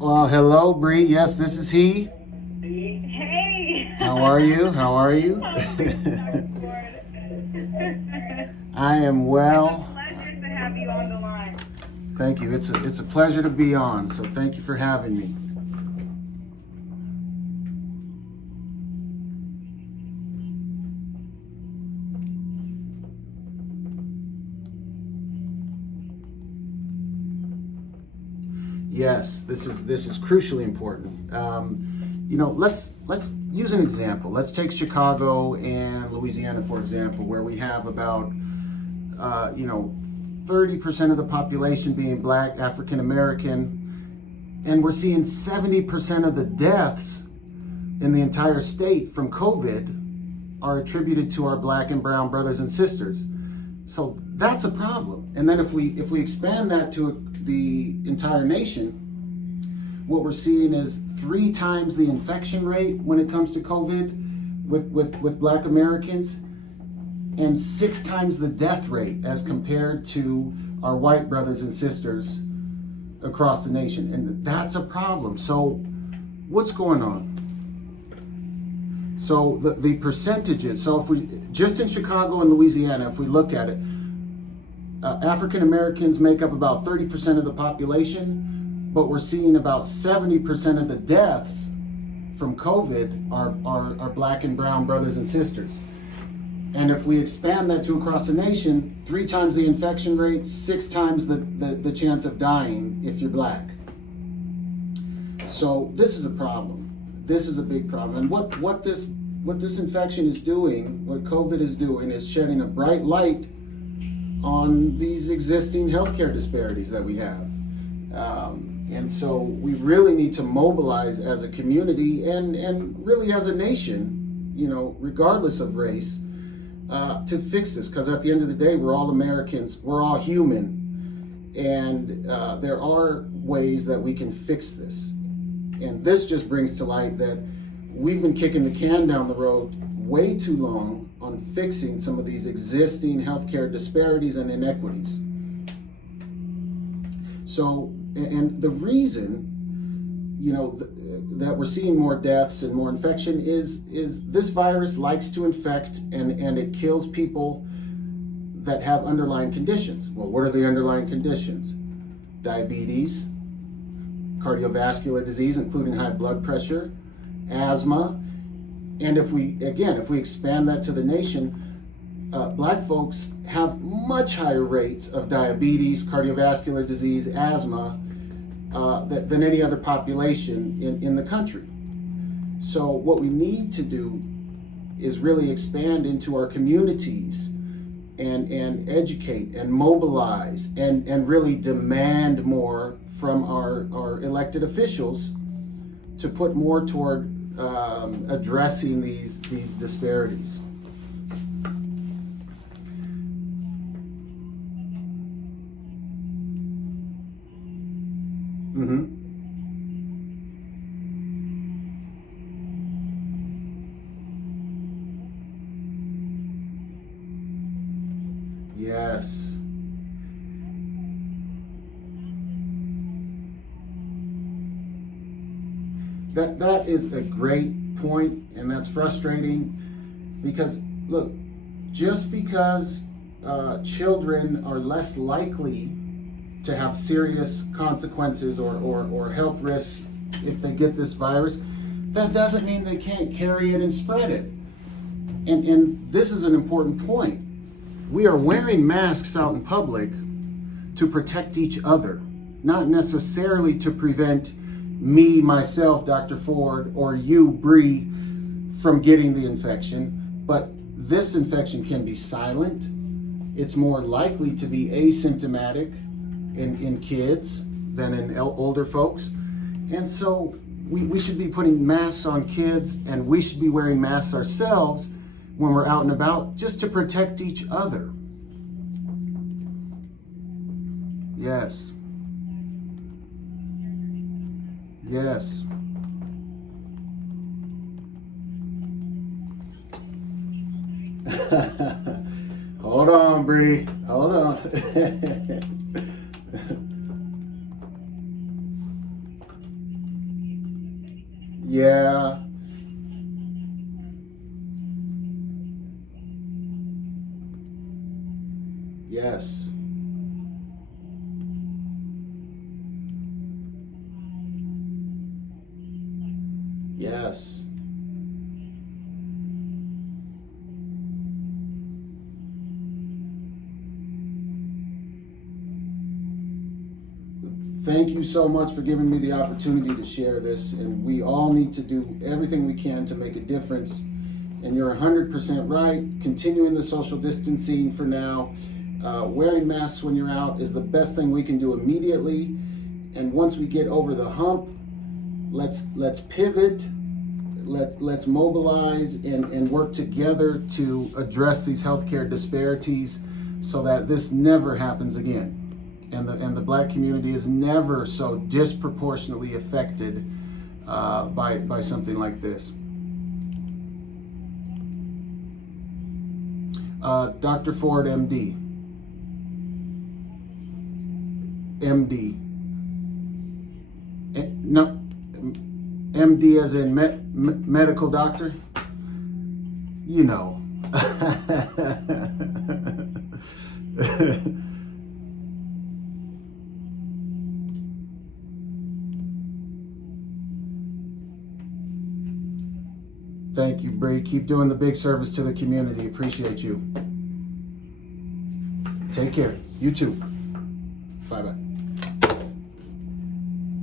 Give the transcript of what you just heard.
Well, hello, Bree. Yes, this is he. Hey. How are you? How are you? Oh, thank you, Dr. Ford. I am It's a well. pleasure to have you on the line. Thank you. It's a pleasure to be on. So thank you for having me. Yes, this is crucially important. Let's use an example. Let's take Chicago and Louisiana, for example, where we have about 30% of the population being Black, African American, and we're seeing 70% of the deaths in the entire state from COVID are attributed to our Black and brown brothers and sisters. So that's a problem. And then if we expand that to the entire nation, what we're seeing is 3 times the infection rate when it comes to COVID with Black Americans, and 6 times the death rate as compared to our white brothers and sisters across the nation. And that's a problem. So what's going on? So the percentages, so if we, just in Chicago and Louisiana, if we look at it, African Americans make up about 30% of the population, but we're seeing about 70% of the deaths from COVID are Black and brown brothers and sisters. And if we expand that to across the nation, 3 times the infection rate, 6 times the chance of dying if you're Black. So this is a problem. This is a big problem. And what this infection is doing, what COVID is doing, is shedding a bright light on these existing healthcare disparities that we have. And so we really need to mobilize as a community and really as a nation, regardless of race, to fix this. Because at the end of the day, we're all Americans, we're all human, and there are ways that we can fix this. And this just brings to light that we've been kicking the can down the road way too long on fixing some of these existing healthcare disparities and inequities. So, and the reason, that we're seeing more deaths and more infection is this virus likes to infect and it kills people that have underlying conditions. Well, what are the underlying conditions? Diabetes, cardiovascular disease, including high blood pressure, asthma. And if we expand that to the nation, Black folks have much higher rates of diabetes, cardiovascular disease, asthma than any other population in the country. So what we need to do is really expand into our communities and educate and mobilize and really demand more from our elected officials to put more toward addressing these disparities. Mm-hmm. Yes. That is a great point, and that's frustrating because, look, just because children are less likely to have serious consequences or health risks if they get this virus, that doesn't mean they can't carry it and spread it. And this is an important point. We are wearing masks out in public to protect each other, not necessarily to prevent me, myself, Dr. Ford, or you, Bree, from getting the infection. But this infection can be silent. It's more likely to be asymptomatic in kids than in older folks. And so we should be putting masks on kids, and we should be wearing masks ourselves when we're out and about, just to protect each other. Yes. Yes. Hold on, Bree. Hold on. Yeah. Yes. Yes. Thank you so much for giving me the opportunity to share this. And we all need to do everything we can to make a difference. And you're 100% right. Continuing the social distancing for now. Wearing masks when you're out is the best thing we can do immediately. And once we get over the hump, let's pivot. Let's mobilize and work together to address these healthcare disparities so that this never happens again. And the Black community is never so disproportionately affected by something like this. Dr. Ford, MD. MD. No, MD as in medical doctor. You know. Thank you, Bree. Keep doing the big service to the community. Appreciate you. Take care. You too. Bye-bye.